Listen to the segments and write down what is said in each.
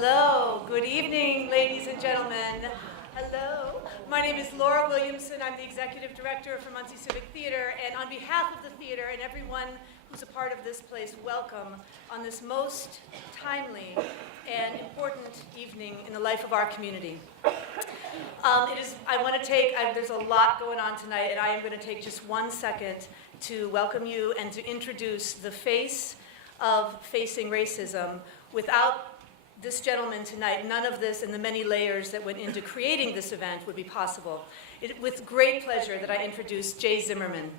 Hello, good evening, ladies and gentlemen. Hello, my name is Laura Williamson. I'm the Executive Director for Muncie Civic Theater, and on behalf of the theater and everyone who's a part of this place, welcome on this most timely and important evening in the life of our community. There's a lot going on tonight, and I am going to take just 1 second to welcome you and to introduce the face of facing racism. Without this gentleman tonight, none of this and the many layers that went into creating this event would be possible. With great pleasure that I introduce Jay Zimmerman.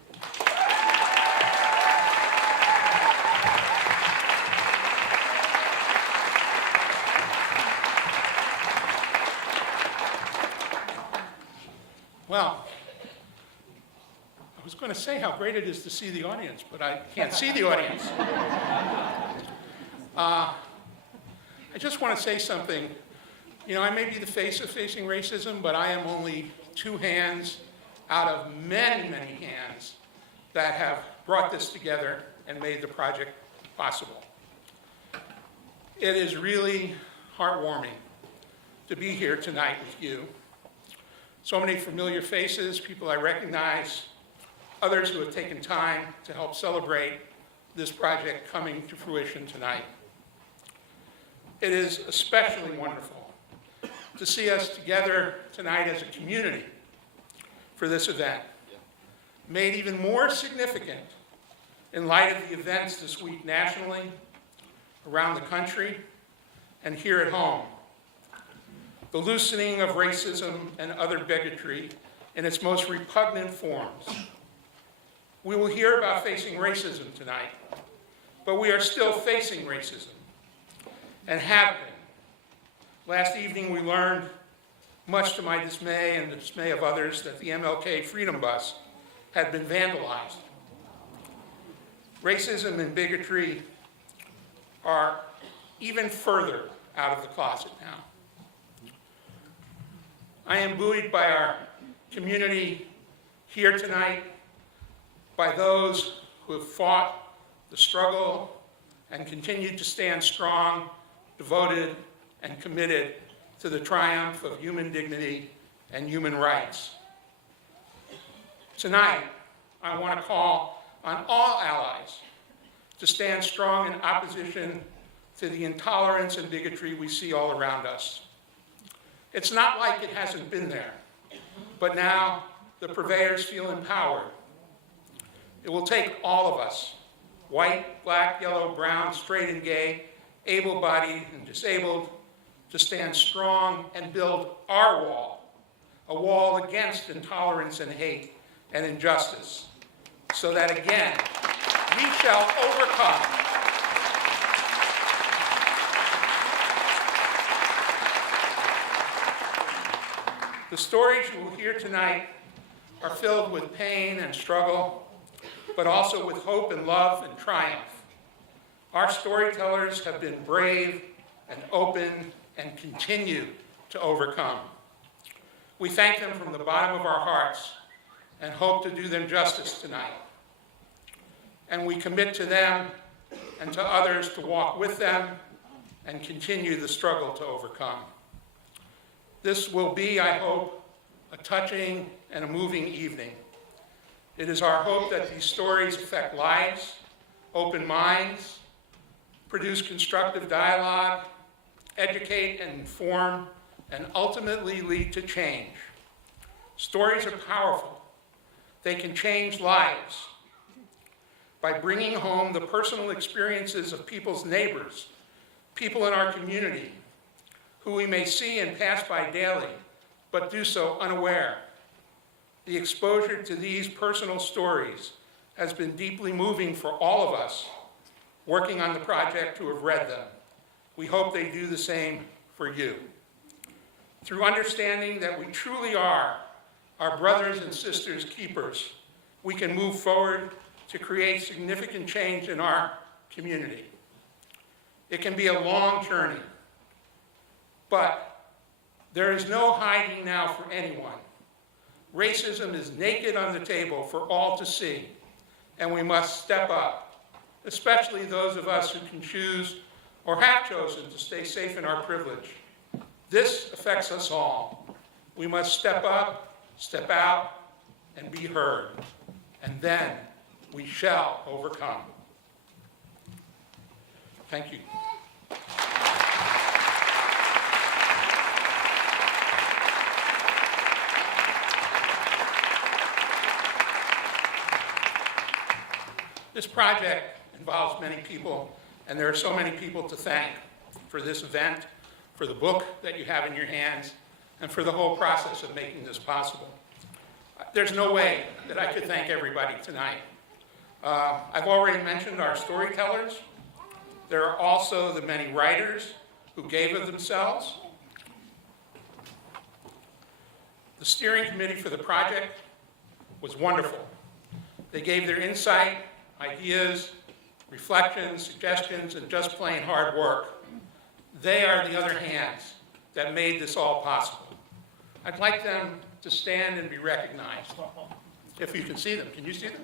Well, I was going to say how great it is to see the audience, but I can't see the audience. I just want to say something. You know, I may be the face of facing racism, but I am only 2 hands out of many, many hands that have brought this together and made the project possible. It is really heartwarming to be here tonight with you. So many familiar faces, people I recognize, others who have taken time to help celebrate this project coming to fruition tonight. It is especially wonderful to see us together tonight as a community for this event, made even more significant in light of the events this week nationally, around the country, and here at home. The loosening of racism and other bigotry in its most repugnant forms. We will hear about facing racism tonight, but we are still facing racism and have been. Last evening we learned, much to my dismay and the dismay of others, that the MLK Freedom Bus had been vandalized. Racism and bigotry are even further out of the closet now. I am buoyed by our community here tonight, by those who have fought the struggle and continued to stand strong, devoted, and committed to the triumph of human dignity and human rights. Tonight, I want to call on all allies to stand strong in opposition to the intolerance and bigotry we see all around us. It's not like it hasn't been there, but now the purveyors feel empowered. It will take all of us, white, black, yellow, brown, straight and gay, able-bodied and disabled, to stand strong and build our wall, a wall against intolerance and hate and injustice, so that again, we shall overcome. The stories you will hear tonight are filled with pain and struggle, but also with hope and love and triumph. Our storytellers have been brave and open and continue to overcome. We thank them from the bottom of our hearts and hope to do them justice tonight. And we commit to them and to others to walk with them and continue the struggle to overcome. This will be, I hope, a touching and a moving evening. It is our hope that these stories affect lives, open minds, produce constructive dialogue, educate and inform, and ultimately lead to change. Stories are powerful. They can change lives by bringing home the personal experiences of people's neighbors, people in our community, who we may see and pass by daily, but do so unaware. The exposure to these personal stories has been deeply moving for all of us working on the project who have read them. We hope they do the same for you. Through understanding that we truly are our brothers and sisters keepers, we can move forward to create significant change in our community. It can be a long journey, but there is no hiding now for anyone. Racism is naked on the table for all to see, and we must step up, especially those of us who can choose or have chosen to stay safe in our privilege. This affects us all. We must step up, step out, and be heard. And then we shall overcome. Thank you. This project involves many people, and there are so many people to thank for this event, for the book that you have in your hands, and for the whole process of making this possible. There's no way that I could thank everybody tonight. I've already mentioned our storytellers. There are also the many writers who gave of themselves. The steering committee for the project was wonderful. They gave their insight, ideas, reflections, suggestions, and just plain hard work. They are the other hands that made this all possible. I'd like them to stand and be recognized. If you can see them. Can you see them?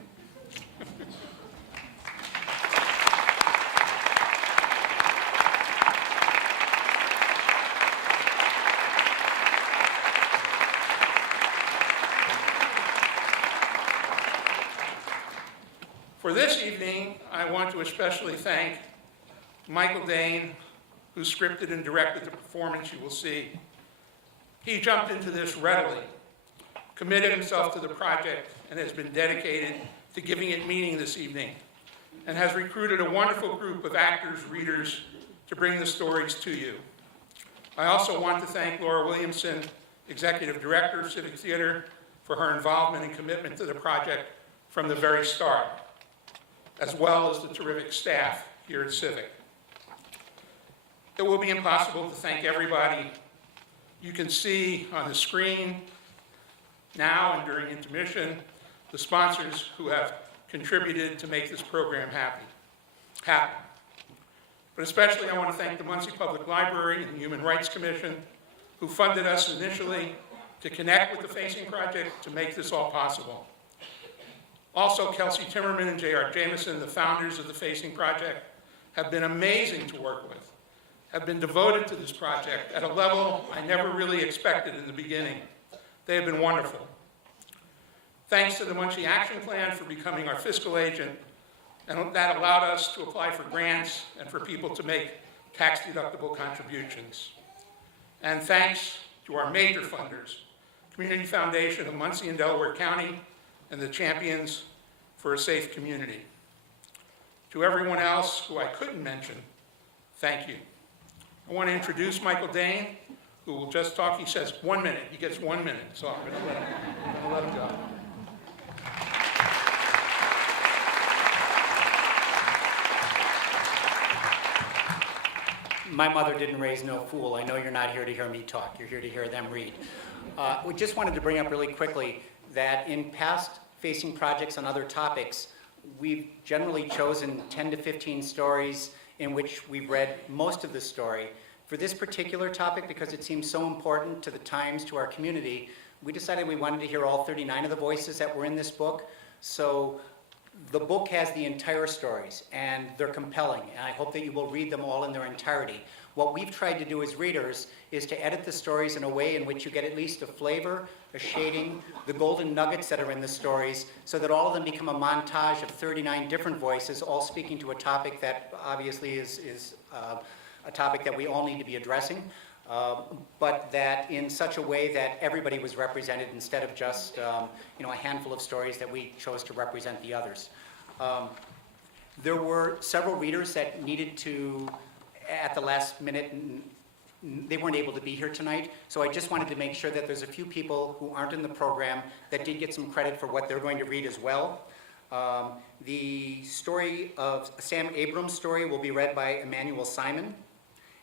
For this evening, I want to especially thank Michael Dane, who scripted and directed the performance you will see. He jumped into this readily, committed himself to the project, and has been dedicated to giving it meaning this evening, and has recruited a wonderful group of actors, readers, to bring the stories to you. I also want to thank Laura Williamson, Executive Director of Civic Theater, for her involvement and commitment to the project from the very start, as well as the terrific staff here at Civic. It will be impossible to thank everybody. You can see on the screen now and during intermission the sponsors who have contributed to make this program happen. But especially I want to thank the Muncie Public Library and the Human Rights Commission, who funded us initially to connect with the Facing Project to make this all possible. Also, Kelsey Timmerman and J.R. Jameson, the founders of the Facing Project, have been amazing to work with, have been devoted to this project at a level I never really expected in the beginning. They have been wonderful. Thanks to the Muncie Action Plan for becoming our fiscal agent, and that allowed us to apply for grants and for people to make tax-deductible contributions. And thanks to our major funders, Community Foundation of Muncie and Delaware County, and the Champions for a Safe Community. To everyone else who I couldn't mention, thank you. I want to introduce Michael Dane, who will just talk. He says 1 minute. He gets 1 minute, so I'm going to let him go. My mother didn't raise no fool. I know you're not here to hear me talk. You're here to hear them read. We just wanted to bring up really quickly that in past Facing projects on other topics, we've generally chosen 10 to 15 stories in which we've read most of the story. For this particular topic, because it seems so important to the times, to our community, we decided we wanted to hear all 39 of the voices that were in this book. So the book has the entire stories, and they're compelling, and I hope that you will read them all in their entirety. What we've tried to do as readers is to edit the stories in a way in which you get at least a flavor, a shading, the golden nuggets that are in the stories, so that all of them become a montage of 39 different voices, all speaking to a topic that obviously is a topic that we all need to be addressing, but that in such a way that everybody was represented instead of just a handful of stories that we chose to represent the others. There were several readers that needed to, at the last minute, they weren't able to be here tonight, so I just wanted to make sure that there's a few people who aren't in the program that did get some credit for what they're going to read as well. The story of Sam Abrams' story will be read by Emmanuel Simon.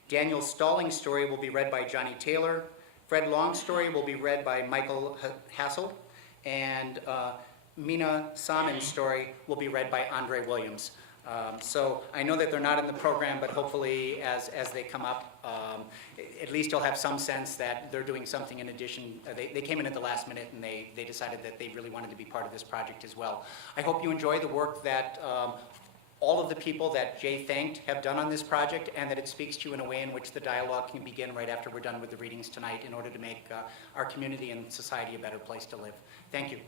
Daniel Stalling's story will be read by Johnny Taylor. Fred Long's story will be read by Michael Hassel. And Mina Saman's story will be read by Andre Williams. So I know that they're not in the program, but hopefully as they come up, at least you'll have some sense that they're doing something in addition. They came in at the last minute and they decided that they really wanted to be part of this project as well. I hope you enjoy the work that all of the people that Jay thanked have done on this project, and that it speaks to you in a way in which the dialogue can begin right after we're done with the readings tonight in order to make our community and society a better place to live. Thank you.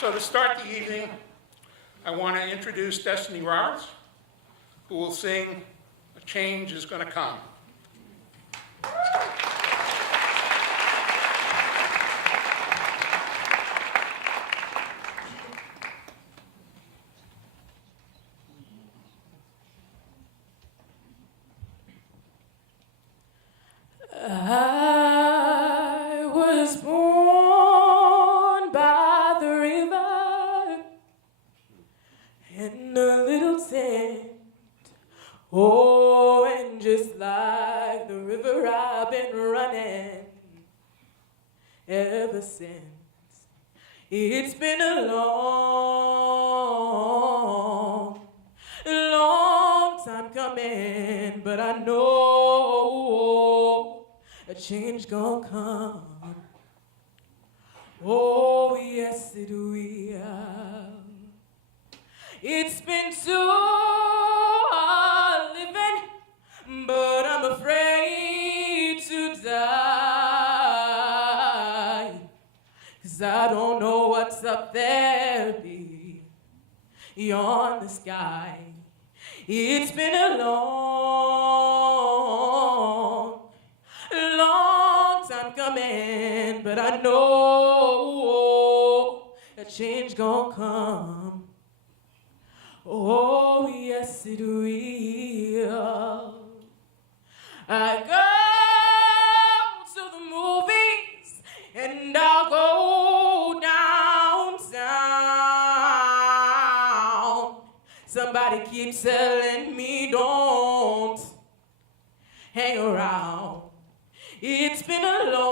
So to start the evening, I want to introduce Destiny Roberts, who will sing "A Change Is Gonna Come." I was born by the river in a little tent. Oh, and just like the river, I've been running ever since. It's been a long, long time coming, but I know a change gon' come. Oh, yes, it will. It's been too hard living, but I'm afraid to die. 'Cause I don't know what's up there beyond the sky. It's been a long, long time coming, but I know a change gon' come. Oh, yes, it will. I go to the movies and I'll go downtown. Somebody keeps telling me don't hang around. It's been a long,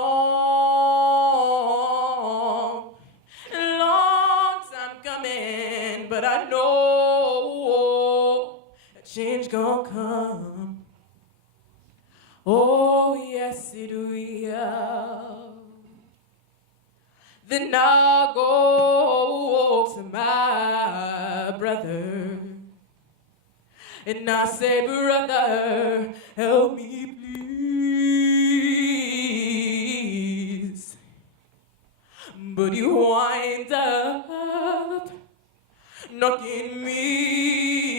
long time coming, but I know a change gon' come. Oh, yes, it will. Then I'll go to my brother and I say, brother, help me please. But you wind up knocking me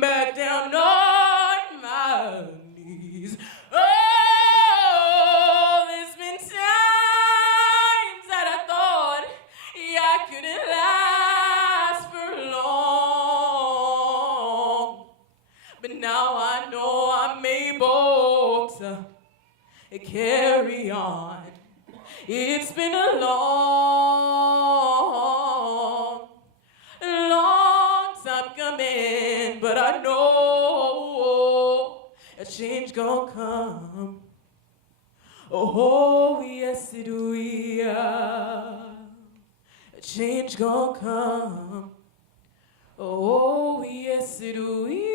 back down on my knees. Oh, there's been times that I thought I couldn't last for long, but now I know I'm able to carry on. It's been a long, long time coming, but I know a change gon' come. Oh, yes, it will. A change gon' come. Oh, yes, it will.